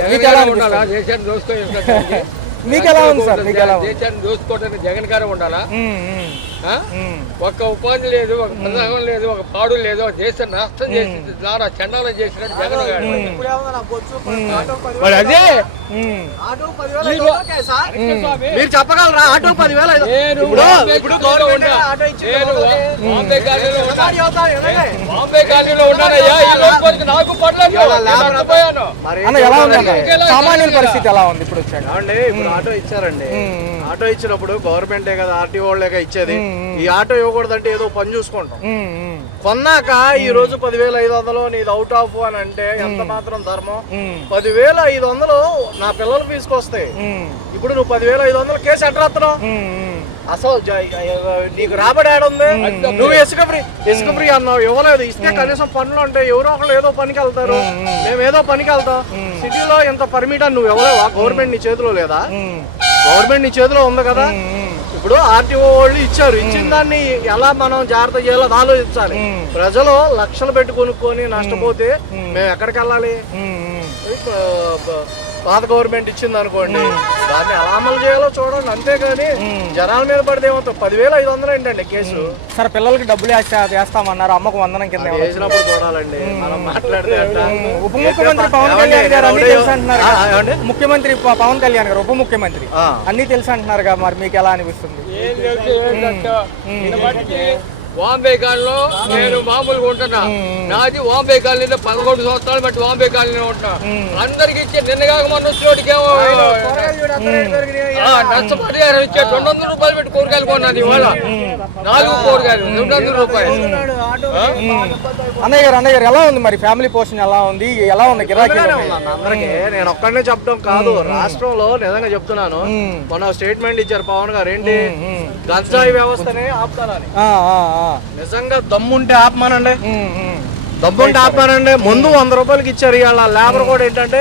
మీకు ఎలా ఉంది సార్? దేశాన్ని దోసుకోవడానికి జగన్ గారు ఉండాలా? ఒక ఉపాధి లేదు, ఒక ప్రధానం లేదు, ఒక పాడు లేదు, దేశం నష్టం చేసి ద్వారా చండాలం చేసినట్టు జగన్ గారు. అదే మీరు చెప్పగలరా? ఆటో 10,000 బాంబే కాలనీలో ఉన్నానయ్యా. నాకు పడలేదు. ఎలా ఉంది సామాన్యుల పరిస్థితి ఎలా ఉంది? ఇప్పుడు వచ్చాడు ఇప్పుడు ఆటో ఇచ్చారండి. ఆటో ఇచ్చినప్పుడు గవర్నమెంటే కదా, ఆర్టీ వాళ్ళేగా ఇచ్చేది. ఈ ఆటో ఇవ్వకూడదంటే ఏదో పని చూసుకుంటాం. కొన్నాక ఈ రోజు 10,500 నీది అవుట్ ఆఫ్ అని అంటే ఎంత మాత్రం ధర్మం? 10,500 నా పిల్లల ఫీజుకి వస్తాయి. ఇప్పుడు నువ్వు 10,500 కేసు ఎట్రాస్తున్నావు? అసలు నీకు రాబడి ఏడుంది? నువ్వు ఇసుక ఫ్రీ అన్నావు, ఇవ్వలేదు. ఇస్తే కనీసం పనులు ఉంటాయి, ఎవరో ఒకళ్ళు ఏదో పనికి వెళ్తారు, మేము ఏదో పనికి వెళ్తాం. సిటీలో ఎంత పర్మిట్ అని నువ్వు ఇవ్వలేవా? గవర్నమెంట్ నీ చేతిలో లేదా? గవర్నమెంట్ నీ చేతిలో ఉంది కదా. ఇప్పుడు ఆర్టీఓ వాళ్ళు ఇచ్చారు, ఇచ్చిన దాన్ని ఎలా మనం జాగ్రత్త చేయాలో ఆలోచించాలి. ప్రజలు లక్షలు పెట్టి కొనుక్కొని నష్టపోతే మేము ఎక్కడికి వెళ్ళాలి? పాత గవర్నమెంట్ ఇచ్చింది అనుకోండి, దాన్ని ఎలా అమలు చేయాలో చూడండి, అంతేగాని జనాల మీద పడితే ఏమవుతాం? 10,500 ఏంటండి కేసు? సార్ పిల్లలకి డబ్బులు వేస్తామన్నారు, అమ్మకు వందనం కింద వేసినప్పుడు చూడాలండి. మనం మాట్లాడితే ఉప ముఖ్యమంత్రి పవన్ కళ్యాణ్ గారు అన్ని తెలుసు అంటున్నారు. ముఖ్యమంత్రి పవన్ కళ్యాణ్ గారు ఉప ముఖ్యమంత్రి అన్ని తెలుసు అంటున్నారు. మరి మీకు ఎలా అనిపిస్తుంది? బాంబే కాలనీలో నేను మామూలుగా ఉంటున్నా. నాది బాంబే కాలనీలో 11 సంవత్సరాలు బట్టి బాంబే కాలనీలో ఉంటున్నా. అందరికి ఇచ్చే నిన్నగాక మొన్న వచ్చినోడికేమో నష్టపరిహారం ఇచ్చే 200 రూపాయలు పెట్టి కూరగాయలు కొన్నాను. ఇవాళ 4 కూరగాయలు 200 రూపాయలు. అన్నయ్య గారు ఎలా ఉంది మరి? ఫ్యామిలీ పోషన్ ఎలా ఉంది? ఎలా ఉంది గిరాకీ? అందరికి నేను ఒక్కడనే చెప్పడం కాదు, రాష్ట్రంలో నిజంగా చెప్తున్నాను. మొన్న స్టేట్మెంట్ ఇచ్చారు పవన్ గారు, ఏంటి గంజాయి వ్యవస్థనే ఆపుతారని. నిజంగా దమ్ముంటే ఆపమానండి, దమ్ముంటే ఆపమానండి. ముందు 100 రూపాయలకి ఇచ్చారు. ఇవాళ లేబర్ కూడా ఏంటంటే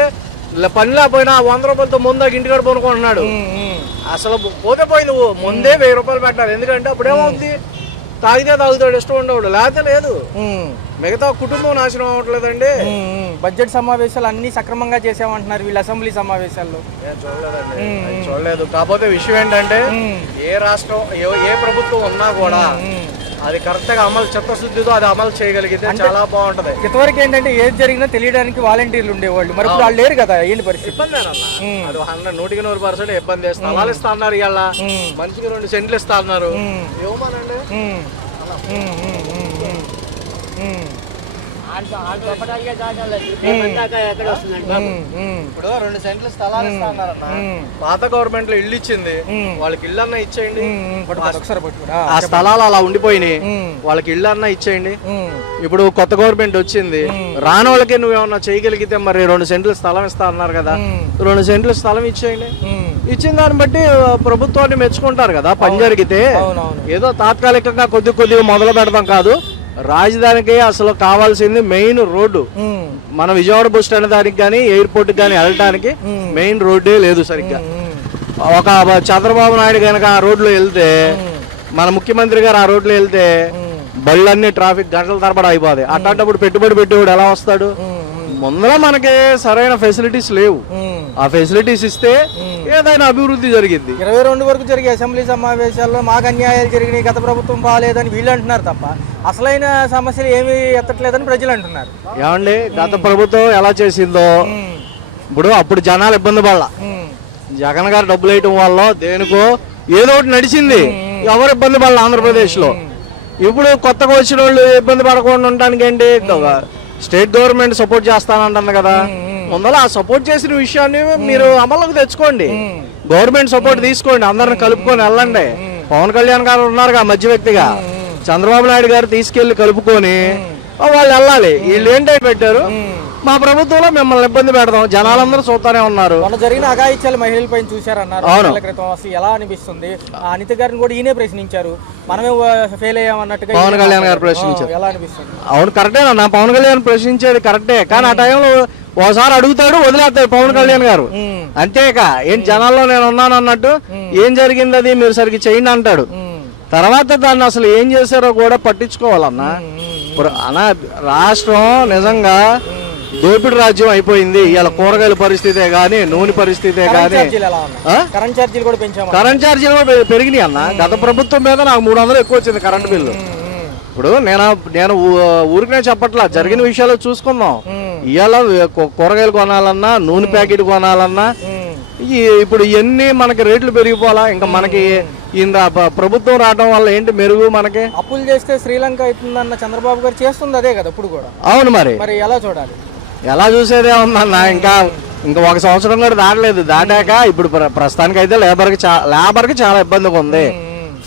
పని లేకపోయినా 100 రూపాయలతో ముందు ఇంటికాడ కొనుక్కుంటున్నాడు. అసలు పోతే పోయింది. ముందే 1000 రూపాయలు పెట్టాలి. ఎందుకంటే అప్పుడేమవుతుంది? తాగితే తాగుతాడు, ఇష్టం ఉండవు, లేకపోతే లేదు. మిగతా కుటుంబం నాశనం అవ్వట్లేదండి. బడ్జెట్ సమావేశాలు అన్ని సక్రమంగా చేసామంటున్నారు వీళ్ళు అసెంబ్లీ సమావేశాల్లో. చూడలేదు. కాకపోతే విషయం ఏంటంటే ఏ రాష్ట్రం ఏ ప్రభుత్వం ఉన్నా కూడా అది కరెక్ట్ గా అమలు, చిత్తశుద్ధితో అది అమలు చేయగలిగితే చాలా బాగుంటది. ఇంతవరకు ఏంటంటే ఏది జరిగినా తెలియడానికి వాలంటీర్లు ఉండేవాళ్ళు, మరి ఇప్పుడు వాళ్ళు లేరు కదా. ఏంటి పరిస్థితి? ఇబ్బంది అది 100% ఇబ్బంది. స్థలాలు ఇస్తా అన్నారు, ఇవాళ మనిషికి 2 సెంట్లు ఇస్తా అన్నారు. ఇవ్వమానండి. ఇప్పుడు 2 సెంట్లు స్థలాలు ఇస్తా అన్నారన్న. పాత గవర్నమెంట్ లో ఇల్లు ఇచ్చింది, వాళ్ళకి ఇల్లు అన్నా ఇచ్చేయండి. ఆ స్థలాలు అలా ఉండిపోయినాయి, వాళ్ళకి ఇల్లు అన్నా ఇచ్చేయండి. ఇప్పుడు కొత్త గవర్నమెంట్ వచ్చింది, రాని వాళ్ళకి నువ్వేమన్నా చేయగలిగితే మరి 2 సెంట్లు స్థలం ఇస్తా అన్నారు కదా, 2 సెంట్లు స్థలం ఇచ్చేయండి. ఇచ్చిన దాన్ని బట్టి ప్రభుత్వాన్ని మెచ్చుకుంటారు కదా. పని జరిగితే ఏదో తాత్కాలికంగా కొద్దిగా మొదలు పెడతాం కాదు. రాజధానికి అసలు కావాల్సింది మెయిన్ రోడ్డు. మన విజయవాడ బస్ స్టాండ్ దానికి కానీ ఎయిర్పోర్ట్ కానీ వెళ్ళడానికి మెయిన్ రోడ్డే లేదు సరిగ్గా. ఒక చంద్రబాబు నాయుడు కనుక ఆ రోడ్లో వెళ్తే, మన ముఖ్యమంత్రి గారు ఆ రోడ్లో వెళ్తే బళ్ళన్నీ ట్రాఫిక్ గంటల తరబడి అయిపోతాయి. అట్లాంటప్పుడు పెట్టుబడి పెట్టేవాడు ఎలా వస్తాడు? ముందర మనకి సరైన ఫెసిలిటీస్ లేవు. ఆ ఫెసిలిటీస్ ఇస్తే ఏదైనా అభివృద్ధి జరిగింది. 22 వరకు జరిగే అసెంబ్లీ సమావేశాల్లో మాకు అన్యాయాలు జరిగినాయి, గత ప్రభుత్వం బాగాలేదని వీళ్ళు అంటున్నారు తప్ప అసలైన సమస్యలు ఏమీ ఎత్తట్లేదని ప్రజలు అంటున్నారు. ఏమండి, గత ప్రభుత్వం ఎలా చేసిందో ఇప్పుడు అప్పుడు జనాలు ఇబ్బంది పడాల. జగన్ గారు డబ్బులు వేయటం వల్ల దేనికో ఏదో ఒకటి నడిచింది, ఎవరు ఇబ్బంది పడాలి ఆంధ్రప్రదేశ్ లో. ఇప్పుడు కొత్తగా వచ్చిన వాళ్ళు ఇబ్బంది పడకుండా ఉండడానికి ఏంటి, స్టేట్ గవర్నమెంట్ సపోర్ట్ చేస్తానంటుంది కదా. ముందర ఆ సపోర్ట్ చేసిన విషయాన్ని మీరు అమలుకు తెచ్చుకోండి, గవర్నమెంట్ సపోర్ట్ తీసుకోండి, అందరిని కలుపుకొని వెళ్ళండి. పవన్ కళ్యాణ్ గారు ఉన్నారుగా మధ్య వ్యక్తిగా, చంద్రబాబు నాయుడు గారు తీసుకెళ్లి కలుపుకొని వాళ్ళు వెళ్ళాలి. వీళ్ళు ఏంటంటే పెట్టారు, మా ప్రభుత్వంలో మిమ్మల్ని ఇబ్బంది పెడతాం, జనాలందరూ చూస్తానే ఉన్నారు. మొన్న జరిగిన అఘాయిత్యాలు మహిళల పైన చూశారన్నారు క్రితం. అసలు ఎలా అనిపిస్తుంది? అనిత గారిని కూడా ఈయనే ప్రశ్నించారు, మనమే ఫెయిల్ అయ్యామన్నట్టుగా పవన్ కళ్యాణ్ గారు ప్రశ్నించారు. ఎలా అనిపిస్తుంది? అవును, కరెక్టేనా, పవన్ కళ్యాణ్ ప్రశ్నించేది కరెక్టే. కానీ ఆ టైంలో ఓసారి అడుగుతాడు, వదిలేస్తాడు పవన్ కళ్యాణ్ గారు. అంతేక ఏం జనాల్లో నేను ఉన్నాను అన్నట్టు, ఏం జరిగింది అది మీరు సరిగ్గా చేయండి అంటాడు. తర్వాత దాన్ని అసలు ఏం చేశారో కూడా పట్టించుకోవాలన్నా. రాష్ట్రం నిజంగా దోపిడి రాజ్యం అయిపోయింది. ఇవాళ కూరగాయల పరిస్థితే గానీ, నూనె పరిస్థితే గానీ, ఛార్జీలు ఎలా ఉన్నాయి? కరెంట్ ఛార్జీలు కూడా పెంచాము. కరెంట్ ఛార్జీలు కూడా పెరిగినాయి అన్న. గత ప్రభుత్వం మీద నాకు 300 ఎక్కువ వచ్చింది కరెంట్ బిల్లు. ఇప్పుడు నేను ఊరికనే చెప్పట్లా, జరిగిన విషయాలు చూసుకుందాం. ఇవాళ కూరగాయలు కొనాలన్నా, నూనె ప్యాకెట్ కొనాలన్నా ఇప్పుడు ఇవన్నీ మనకి రేట్లు పెరిగిపోవాలా? ఇంకా మనకి ప్రభుత్వం రావడం వల్ల ఏంటి మెరుగు? మనకి అప్పులు చేస్తే శ్రీలంక అవుతుందన్న చంద్రబాబు గారు చేస్తుంది అదే కదా ఇప్పుడు కూడా. అవును, మరి ఎలా చూడాలి? ఎలా చూసేదే ఉందన్న. ఇంకా 1 సంవత్సరం కూడా దాటలేదు. దాటాక ఇప్పుడు ప్రస్తుతానికి అయితే లేబర్కి చాలా ఇబ్బందిగా ఉంది.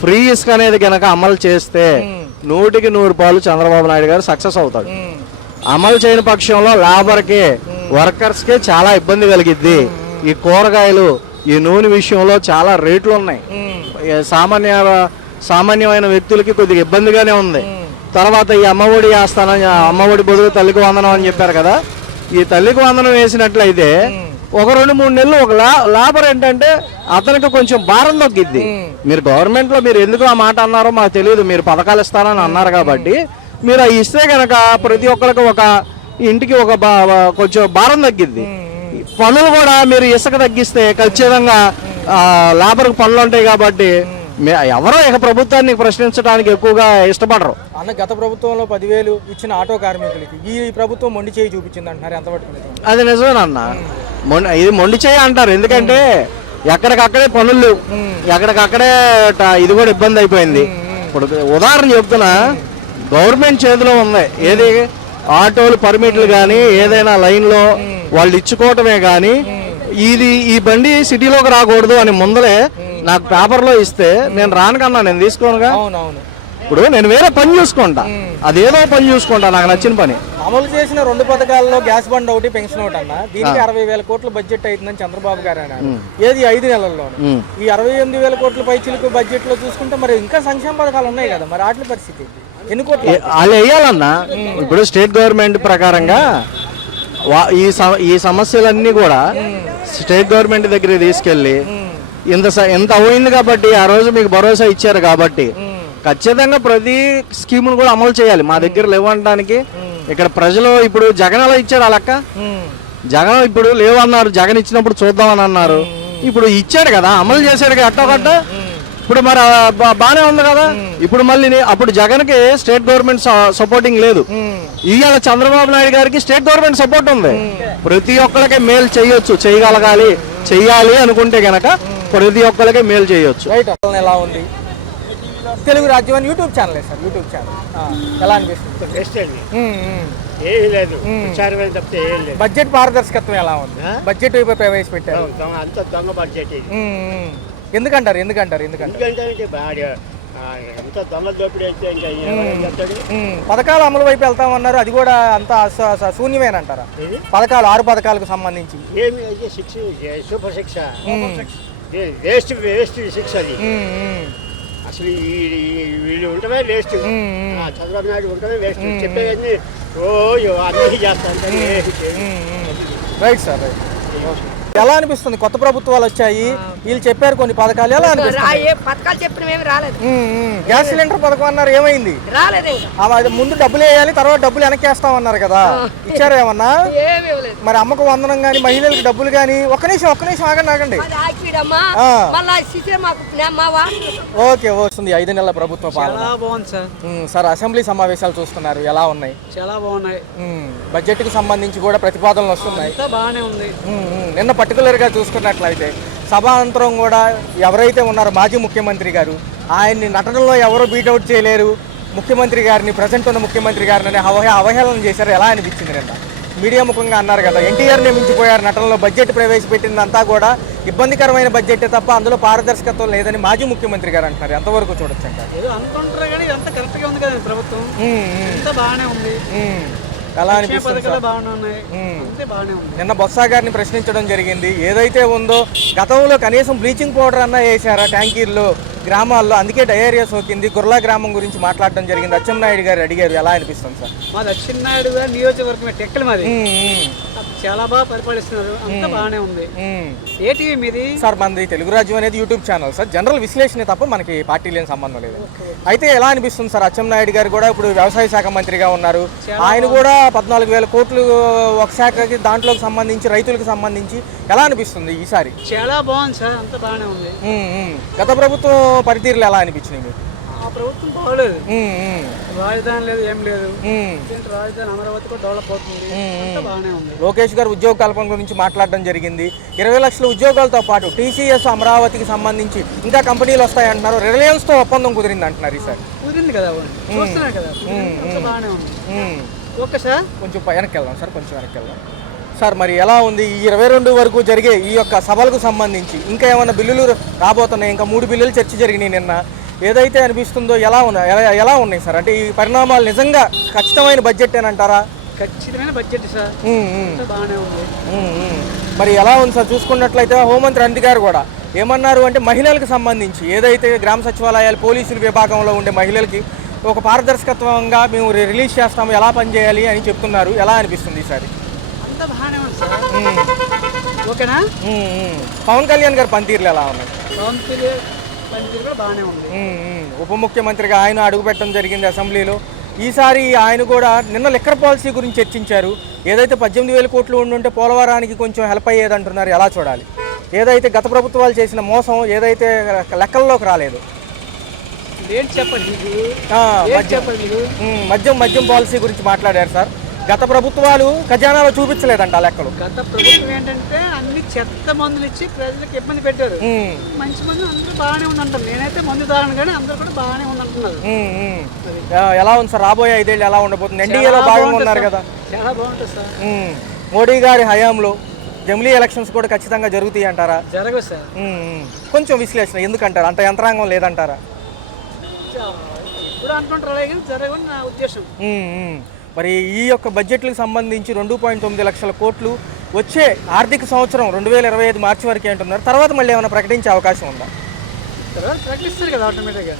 ఫ్రీ ఇసుక అనేది కనుక అమలు చేస్తే 100కి 100 పాలు చంద్రబాబు నాయుడు గారు సక్సెస్ అవుతాడు. అమలు చేయని పక్షంలో లేబర్కి, వర్కర్స్కి చాలా ఇబ్బంది కలిగిద్ది. ఈ కూరగాయలు, ఈ నూనె విషయంలో చాలా రేట్లు ఉన్నాయి. సామాన్యమైన వ్యక్తులకి కొద్దిగా ఇబ్బందిగానే ఉంది. తర్వాత ఈ అమ్మఒడి అమ్మఒడి బదులు తల్లికి వందనం అని చెప్పారు కదా. ఈ తల్లికి వందనం వేసినట్లయితే 1-2-3 నెలలు ఒక లేబర్ ఏంటంటే అతనికి కొంచెం భారం తగ్గిద్ది. మీరు గవర్నమెంట్ లో మీరు ఎందుకు ఆ మాట అన్నారో మాకు తెలియదు. మీరు పథకాలు ఇస్తారని అన్నారు కాబట్టి మీరు అవి ఇస్తే కనుక ప్రతి ఒక్కరికి ఒక ఇంటికి ఒక కొంచెం భారం తగ్గిద్ది. పనులు కూడా మీరు ఇసుక తగ్గిస్తే ఖచ్చితంగా లేబర్కి పనులు ఉంటాయి కాబట్టి ఎవరో ఇక ప్రభుత్వాన్ని ప్రశ్నించడానికి ఎక్కువగా ఇష్టపడరు. అన్న గత ప్రభుత్వంలో 10,000 ఇచ్చిన ఆటో కార్మికులకి ఈ ప్రభుత్వం మొండి చేయి చూపించింది అంటున్నారు. ఎంతవరకు అది నిజమేనన్న. ఇది మొండి చేయి అంటారు. ఎందుకంటే ఎక్కడికక్కడే పనులు లేవు, ఎక్కడికక్కడే ఇది కూడా ఇబ్బంది అయిపోయింది. ఇప్పుడు ఉదాహరణ చెప్తున్నా, గవర్నమెంట్ చేతిలో ఉంది ఏది, ఆటోలు పర్మిట్లు కానీ ఏదైనా లైన్లో వాళ్ళు ఇచ్చుకోవటమే కానీ ఈ బండి సిటీలోకి రాకూడదు అని ముందలే నాకు పేపర్లో ఇస్తే నేను రానుకన్నా నేను తీసుకోనుగా. ఇప్పుడు నేను వేరే పని చూసుకుంటా, అదేదో పని చూసుకుంటా నాకు నచ్చిన పని. అమలు చేసిన 2 పథకాల్లో గ్యాస్ బండ్ ఒకటి, పెన్షన్ ఒకటి అన్న. దీనికి 60,000 కోట్ల బడ్జెట్ అవుతుందని చంద్రబాబు గారు అన్నారు. ఏది 5 నెలల్లో. ఈ 68,000 కోట్ల పైచిలకు బడ్జెట్ లో చూసుకుంటే మరి ఇంకా సంక్షేమ పథకాలు ఉన్నాయి కదా, మరి వాటి పరిస్థితి ఎన్ని కోట్లు వాళ్ళు వేయాలన్నా? ఇప్పుడు స్టేట్ గవర్నమెంట్ ప్రకారంగా ఈ సమస్యలన్నీ కూడా స్టేట్ గవర్నమెంట్ దగ్గర తీసుకెళ్లి ఇంత అయింది కాబట్టి ఆ రోజు మీకు భరోసా ఇచ్చారు కాబట్టి ఖచ్చితంగా ప్రతి స్కీమును కూడా అమలు చేయాలి. మా దగ్గర లేవనడానికి ఇక్కడ ప్రజలు ఇప్పుడు జగన్ అలా ఇచ్చారు. ఆ లెక్క జగన్ ఇప్పుడు లేవన్నారు, జగన్ ఇచ్చినప్పుడు చూద్దామని అన్నారు. ఇప్పుడు ఇచ్చాడు కదా, అమలు చేశాడు కదా అట్టొకట్ట. ఇప్పుడు మరి బానే ఉంది కదా. ఇప్పుడు మళ్ళీ అప్పుడు జగన్ కి స్టేట్ గవర్నమెంట్ సపోర్టింగ్ లేదు. ఇవాళ చంద్రబాబు నాయుడు గారికి స్టేట్ గవర్నమెంట్ సపోర్ట్ ఉంది. ప్రతి ఒక్కరికి మేలు చేయొచ్చు, చెయ్యాలి అనుకుంటే గనక ప్రతి ఒక్కరికి మేలు చేయొచ్చు. ఎలా ఉంది తెలుగు రాజ్యం అని YouTube channel sir, YouTube channel ఎలా అనిపిస్తుంది? బడ్జెట్ పారదర్శకత్వం ఎలా ఉంది? బడ్జెట్ ప్రవేశపెట్టారు. ఎందుకంటారు? పథకాలు అమలు వైపు వెళ్తామన్నారు, అది కూడా అంత శూన్యమేనంటారా? పథకాలు 6 పథకాలకు సంబంధించి సూపర్ శిక్ష, వేస్ట్ శిక్ష. అది అసలు వీళ్ళు ఉండమే వేస్ట్, చంద్రబాబు నాయుడు ఉండమే వేస్ట్. చెప్పేవన్నీ అన్నీ చేస్తాను. Right sir, right. ఎలా అనిపిస్తుంది? కొత్త ప్రభుత్వాలు వచ్చాయి, వీళ్ళు చెప్పారు కొన్ని పథకాలు, ఎలా అనిపిస్తుంది? పథకాలు చెప్పినవి రాలేదు. గ్యాస్ సిలిండర్ పథకం అన్నారు, ఏమైంది? రాలేదు. ముందు డబ్బులు వేయాలి, తర్వాత డబ్బులు వెనక్కేస్తామన్నారు కదా, ఇచ్చారు ఏమన్నా? మరి అమ్మకు వందనం గానీ, మహిళలకు డబ్బులు గానీ. ఒక్క నిమిషం ఆగండి. ఓకే, వస్తుంది 5 నెలల ప్రభుత్వ పాలన. సార్ అసెంబ్లీ సమావేశాలు చూస్తున్నారు, ఎలా ఉన్నాయి? చాలా బాగున్నాయి. బడ్జెట్ కి సంబంధించి కూడా ప్రతిపాదనలు వస్తున్నాయి. బాగానే ఉంది. నిన్న పర్టికులర్గా చూసుకున్నట్లయితే సభాంతరం కూడా ఎవరైతే ఉన్నారో మాజీ ముఖ్యమంత్రి గారు, ఆయన్ని నటనలో ఎవరు బీటౌట్ చేయలేరు ముఖ్యమంత్రి గారిని, ప్రజెంట్ ఉన్న ముఖ్యమంత్రి గారిని అవహేళన చేశారు. ఎలా అనిపించింది? నిన్న మీడియా ముఖంగా అన్నారు కదా, ఎన్టీఆర్ని మించిపోయారు నటనలో, బడ్జెట్ ప్రవేశపెట్టిందంతా కూడా ఇబ్బందికరమైన బడ్జెట్ తప్ప అందులో పారదర్శకత్వం లేదని మాజీ ముఖ్యమంత్రి గారు అంటున్నారు. ఎంతవరకు చూడొచ్చు అంటారు? ఏదో అనుకుంటారు కానీ ఇదంతా కరెక్ట్గా ఉంది కదా ప్రభుత్వం, అంతా బాగానే ఉంది. ఎలా అనిపిస్తుంది? నిన్న బొత్స గారిని ప్రశ్నించడం జరిగింది, ఏదైతే ఉందో గతంలో కనీసం బ్లీచింగ్ పౌడర్ అన్నా వేసారా ట్యాంకీల్లో గ్రామాల్లో, అందుకే డయేరియా సోకింది. గుర్లా గ్రామం గురించి మాట్లాడడం జరిగింది. అచ్చెన్నాయుడు గారు అడిగారు, ఎలా అనిపిస్తుంది సార్? మాది అచ్చెన్నాయుడు గారు నియోజకవర్గం టెక్కలు, మాది చాలా బాగా పరిపాలిస్తున్నారు, అంతా బాగానే ఉంది. ఏ టీవీ మీది? సార్ మనది తెలుగు రాజ్యం అనేది యూట్యూబ్ ఛానల్ సార్. జనరల్ విశ్లేషణ తప్ప మనకి పార్టీ లేని సంబంధం లేదు. అయితే ఎలా అనిపిస్తుంది సార్, అచ్చెన్నాయుడు గారు కూడా ఇప్పుడు వ్యవసాయ శాఖ మంత్రిగా ఉన్నారు. ఆయన కూడా 14,000 కోట్లు ఒక శాఖకి దాంట్లోకి సంబంధించి రైతులకు సంబంధించి ఎలా అనిపిస్తుంది ఈసారి? చాలా బాగుంది సార్, అంతా బాగానే ఉంది. గత ప్రభుత్వం పనితీరులు ఎలా అనిపించినాయి మీకు? ఆ ప్రభుత్వం బాగోలేదు, రాజధాని లేదు, ఏం లేదు. రాజధాని అమరావతి కూడా డెవలప్ అవుతుంది, అంతా బాగానే ఉంది. లోకేష్ గారు ఉద్యోగ కల్పన గురించి మాట్లాడడం జరిగింది. 20 లక్షల ఉద్యోగాలతో పాటు టీసీఎస్ అమరావతికి సంబంధించి ఇంకా కంపెనీలు వస్తాయంటున్నారు. రిలయన్స్తో ఒప్పందం కుదిరింది అంటున్నారు ఈసారి. కుదిరింది కదా, చూస్తున్నారు కదా, అంతా బాగానే ఉంది. ఓకే సార్, కొంచెం వెనక్కి వెళ్దాం సార్, కొంచెం వెనక్కి వెళ్దాం సార్. మరి ఎలా ఉంది ఈ 22 వరకు జరిగే ఈ యొక్క సభలకు సంబంధించి? ఇంకా ఏమైనా బిల్లులు రాబోతున్నాయి? ఇంకా 3 బిల్లులు చర్చ జరిగినాయి నిన్న. ఏదైతే అనిపిస్తుందో ఎలా ఉన్నాయి సార్? అంటే ఈ పరిణామాలు నిజంగా ఖచ్చితమైన బడ్జెట్ అంటారా? ఖచ్చితమైన బడ్జెట్ సార్, బాగానే ఉంది. మరి ఎలా ఉంది సార్? చూసుకున్నట్లయితే హోంమంత్రి అనిత గారు కూడా ఏమన్నారు అంటే, మహిళలకు సంబంధించి ఏదైతే గ్రామ సచివాలయాలు పోలీసుల విభాగంలో ఉండే మహిళలకి ఒక పారదర్శకత్వంగా మేము రిలీజ్ చేస్తాము, ఎలా పనిచేయాలి అని చెప్తున్నారు. ఎలా అనిపిస్తుంది ఈసారి? అంతా బాగానే ఉంది సార్. ఓకేనా? పవన్ కళ్యాణ్ గారి పనితీరులు ఎలా ఉన్నాయి? పనితీరు కూడా బాగానే ఉంది. ఉప ముఖ్యమంత్రిగా ఆయన అడుగుపెట్టడం జరిగింది అసెంబ్లీలో. ఈసారి ఆయన కూడా నిన్న లిక్కర్ పాలసీ గురించి చర్చించారు. ఏదైతే 18,000 కోట్లు ఉండుంటే పోలవరానికి కొంచెం హెల్ప్ అయ్యేది అంటున్నారు. ఎలా చూడాలి? ఏదైతే గత ప్రభుత్వాలు చేసిన మోసం ఏదైతే లెక్కల్లోకి రాలేదు, మద్యం పాలసీ గురించి మాట్లాడారు సార్. గత ప్రభుత్వాలు ఖజానాలో చూపించలేదంట లెక్కలు. గత ప్రభుత్వం ఏంటంటే అన్ని చెత్త మందులు ఇచ్చి ప్రజలకు ఇబ్బంది పెట్టారు. మంచి మందు అందరూ బాగానే ఉందంటారు. నేనైతే మందు తాగను, కానీ అందరూ కూడా బాగానే ఉందంటున్నారు. ఎలా ఉంది సార్? రాబోయే 5 ఏళ్ళు ఎలా ఉండబోతుంది? ఎన్డీఏలో భాగంగా ఉన్నారు కదా. చాలా బాగుంటుంది సార్. మోడీ గారి హయాంలో జమిలీ ఎలక్షన్స్ కూడా ఖచ్చితంగా జరుగుతాయి అంటారా? జరగదు సార్. కొంచెం విశ్లేషణ ఎందుకంటారు? అంత యంత్రాంగం లేదంటారా? ఇప్పుడు అంటుంటారు, అలాగే జరగని నా ఉద్దేశం. మరి ఈ యొక్క బడ్జెట్లకు సంబంధించి 2.9 లక్షల కోట్లు వచ్చే ఆర్థిక సంవత్సరం 2025 మార్చి వరకే అంటున్నారు. తర్వాత మళ్ళీ ఏమైనా ప్రకటించే అవకాశం ఉందా? ప్రకటిస్తారు కదా ఆటోమేటిక్గా.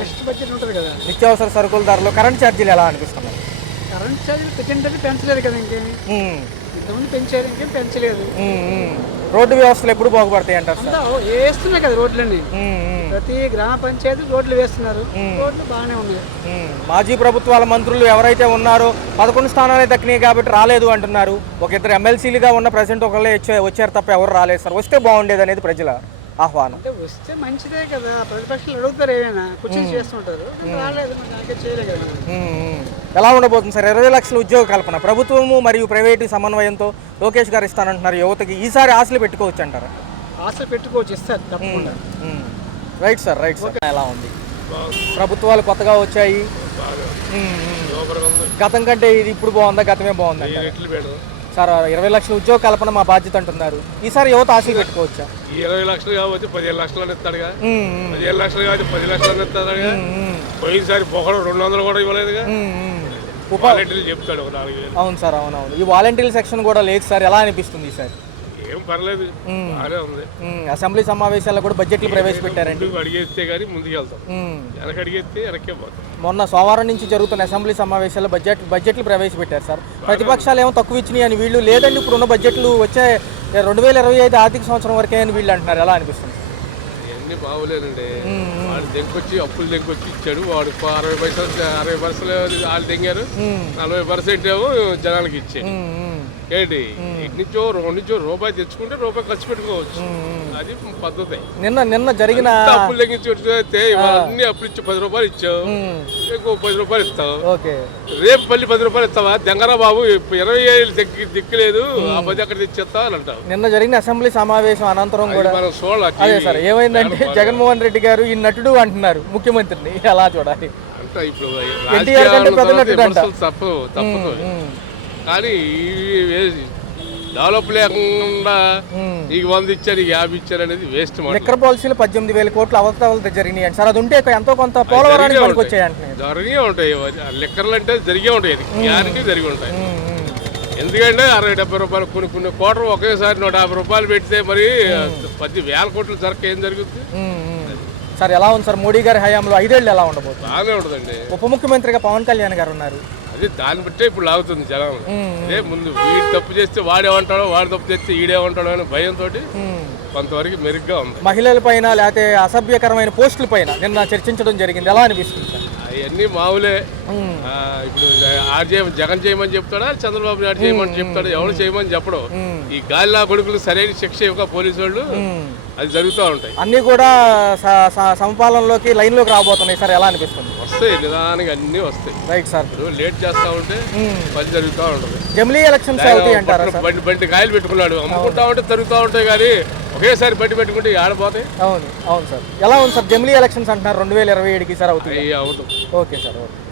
నెక్స్ట్ బడ్జెట్ ఉంటుంది కదా. నిత్యావసర సరుకుల ధరలు, కరెంట్ ఛార్జీలు ఎలా అనిపిస్తున్నాయి? కరెంట్ ఛార్జీలు ప్రజెంట్ పెంచలేదు కదా, ఇంకేమి ఇంతకుముందు పెంచారు, ఇంకేం పెంచలేదు. రోడ్డు వ్యవస్థలు ఎప్పుడు బాగుపడతాయి అంటారు? వేస్తున్నాయి కదా రోడ్లన్నీ, ప్రతి గ్రామ పంచాయతీ రోడ్లు వేస్తున్నారు, రోడ్లు బాగానే ఉన్నాయి. మాజీ ప్రభుత్వాల మంత్రులు ఎవరైతే ఉన్నారో 11 స్థానాలే దక్కినాయి కాబట్టి రాలేదు అంటున్నారు. ఒక 2 ఎమ్మెల్సీలుగా ఉన్న ప్రెసిడెంట్ ఒకళ్ళే వచ్చారు తప్ప ఎవరు రాలేదు సార్. వస్తే బాగుండేది అనేది ప్రజల ఆహ్వానం. అంటే వస్తే మంచిదే కదా, ప్రతిపక్షాలు అడుగుతారు, ఏమైనా కూర్చొని చేస్తుంటారు. రాలేదు, నాకే చేయలేదు కదా. ఎలా ఉండబోతుంది సార్ 20 లక్షల ఉద్యోగ కల్పన? ప్రభుత్వము మరియు ప్రైవేటు సమన్వయంతో లోకేష్ గారు ఇస్తానంటున్నారు. యువతకి ఈసారి ఆశలు పెట్టుకోవచ్చు అంటారా? ఆశలు పెట్టుకోవచ్చు, ఇస్తారు తప్పకుండా. Right sir, right sir. ఎలా ఉంది? ప్రభుత్వాలు కొత్తగా వచ్చాయి, గతం కంటే ఇది ఇప్పుడు బాగుందా, గతమే బాగుందా సార్? 20 లక్షల ఉద్యోగ కల్పన మా బాధ్యత అంటున్నారు. ఈసారి యువత ఆశలు పెట్టుకోవచ్చా? 20 లక్షలు కావచ్చు, 15 లక్షలు ఇస్తాడుగా. 15 లక్షలు కావచ్చు, 10 లక్షలు ఇస్తాడుగా. పోయినసారి పొగడు 200 కూడా ఇవ్వలేదుగా. వాలంటీర్లు చెప్తాడు ఒక 4,000. అవును సార్, అవునవును. ఈ వాలంటీర్ సెక్షన్ కూడా లేదు సార్. ఎలా అనిపిస్తుంది ఈసారి? ఏం పర్లేదు, బాగానే ఉంది. అసెంబ్లీ సమావేశాల్లో కూడా బడ్జెట్లు ప్రవేశపెట్టారండి. అడిగేస్తే కానీ ముందుకు వెళ్తాం, వెనక అడిగేస్తే వెనక్కే పోతాం. మొన్న సోమవారం నుంచి జరుగుతున్న అసెంబ్లీ సమావేశాల్లో బడ్జెట్లు ప్రవేశపెట్టారు సార్. ప్రతిపక్షాలు ఏమో తక్కువ ఇచ్చినాయి అని వీళ్ళు, లేదండి ఇప్పుడున్న బడ్జెట్లు వచ్చే 2025 ఆర్థిక సంవత్సరం వరకే అని వీళ్ళు అంటున్నారు. ఎలా అనిపిస్తుంది? ఇవన్నీ బాగోలేదండి. వాడు దెంకొచ్చి అప్పులు దెంకొచ్చి ఇచ్చాడు. వాడు 60% వాళ్ళు దెంగారు, 40% ఏమో జనాలకి ఇచ్చాడు. ఏంటి ఇటు నుంచో రూపాయి తెచ్చుకుంటే రూపాయి ఖర్చు పెట్టుకోవచ్చు, అది పద్ధతి. నిన్న జరిగిన అప్పులు తగ్గించి అన్ని అప్పులు ఇచ్చి 10 రూపాయలు ఇచ్చావు, ఇంకో 10 రూపాయలు ఇస్తావు. రేపు మళ్ళీ 10 రూపాయలు ఇస్తావా? దెంగరా బాబు, 20 దిక్కులేదు, ఆ 10 అక్కడ తెచ్చిస్తావు అని అంటావు. నిన్న జరిగిన అసెంబ్లీ సమావేశం అనంతరం కూడా మనం చూడాలి. ఏమైందంటే జగన్మోహన్ రెడ్డి గారు ఈ నటుడు అంటున్నారు ముఖ్యమంత్రిని. ఎలా చూడాలి? అంటే ఇప్పుడు తప్పదు, కానీ డెవలప్ లేకుండా నీకు 100 ఇచ్చారు, నీకు 50 ఇచ్చారు అనేది వేస్ట్. లిక్కర్ పాలసీలు 18,000 కోట్లు అవతల జరిగినాయి అండి సార్. అది ఉంటే ఎంతో కొంత పోలవరానికి వచ్చాయంటే జరిగే ఉంటాయి. లిక్కర్లు అంటే జరిగే ఉంటాయి, గ్యారెంటీ జరిగి ఉంటాయి. ఎందుకంటే 60-70 రూపాయలు కొన్ని కోట్లు ఒకేసారి 150 రూపాయలు పెడితే మరి 10,000 కోట్లు జరగక ఏం జరుగుతుంది సార్? ఎలా ఉంది సార్ మోడీ గారి హయాంలో 5 ఏళ్ళు ఎలా ఉండబోతుంది? బాగానే ఉంటుందండి. ఉప ముఖ్యమంత్రిగా పవన్ కళ్యాణ్ గారు ఉన్నారు. అది దాన్ని బట్టే ఇప్పుడు లాగుతుంది జనం. అదే ముందు వీడు తప్పు చేస్తే వాడేమంటాడో, వాడు తప్పు చేస్తే ఈడేమంటాడో అనే భయంతో కొంతవరకు మెరుగ్గా ఉంది. మహిళల పైన లేకపోతే అసభ్యకరమైన పోస్టుల పైన నిన్న చర్చించడం జరిగింది, ఎలా అనిపిస్తుంది సార్? అవన్నీ మామూలే. ఇప్పుడు జగన్ చేయమని చెప్తాడా, చంద్రబాబు నాయుడు చేయమని చెప్తాడు, ఎవరు చేయమని చెప్పడం. ఈ గాలిలా కొడుకులు సరైన శిక్ష ఇవ్వక పోలీసు వాళ్ళు అది జరుగుతూ ఉంటాయి. అన్ని కూడా సమపాలనలోకి లైన్లోకి రాబోతున్నాయి సార్, ఎలా అనిపిస్తుంది? వస్తాయి, నిదానంగా అన్ని వస్తాయి. Right sir. ఇప్పుడు లేట్ చేస్తా ఉంటే పని జరుగుతూ ఉంటుంది. జమిలీ ఎలక్షన్స్ అవుతాయి అంటారా సార్? బండి కాయలు పెట్టుకున్నాడు, అమ్ముకుంటా ఉంటే జరుగుతూ ఉంటాయి, కానీ ఒకేసారి బండి పెట్టుకుంటే ఆడపోతాయి. అవును అవును సార్. ఎలా ఉంది సార్ జమిలీ ఎలక్షన్స్ అంటున్నారు 2027కి సార్ అవుతాయి? అవుతుంది. Okay sir, okay.